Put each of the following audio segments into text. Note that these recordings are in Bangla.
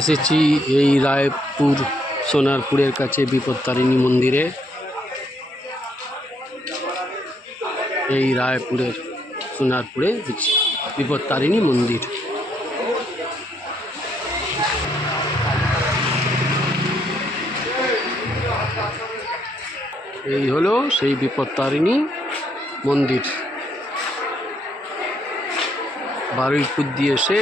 এসেছি এই রায়পুর সোনারপুরের কাছে বিপত্তারিণী মন্দিরে। এই রায়পুরের সোনারপুরে বিপত্তারিণী মন্দির। এই হলো সেই বিপত্তারিণী মন্দির। বারুইপুর দিয়ে এসে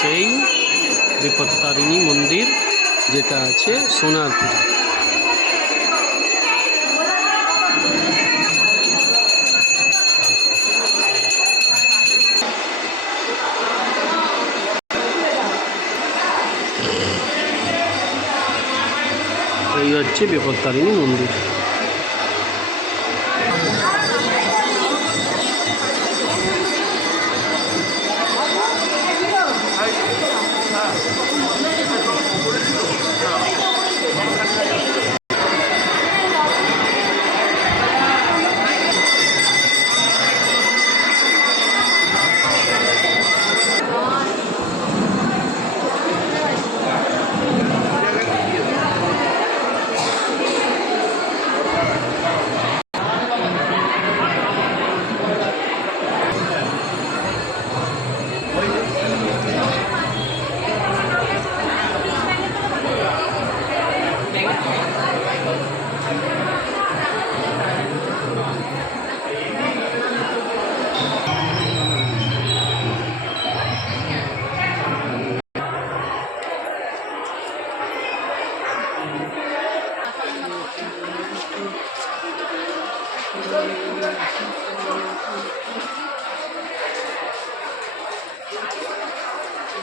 সেই বিপত্তারিণী মন্দির যেটা আছে সোনারপুরে। এই হচ্ছে বিপত্তারিণী মন্দির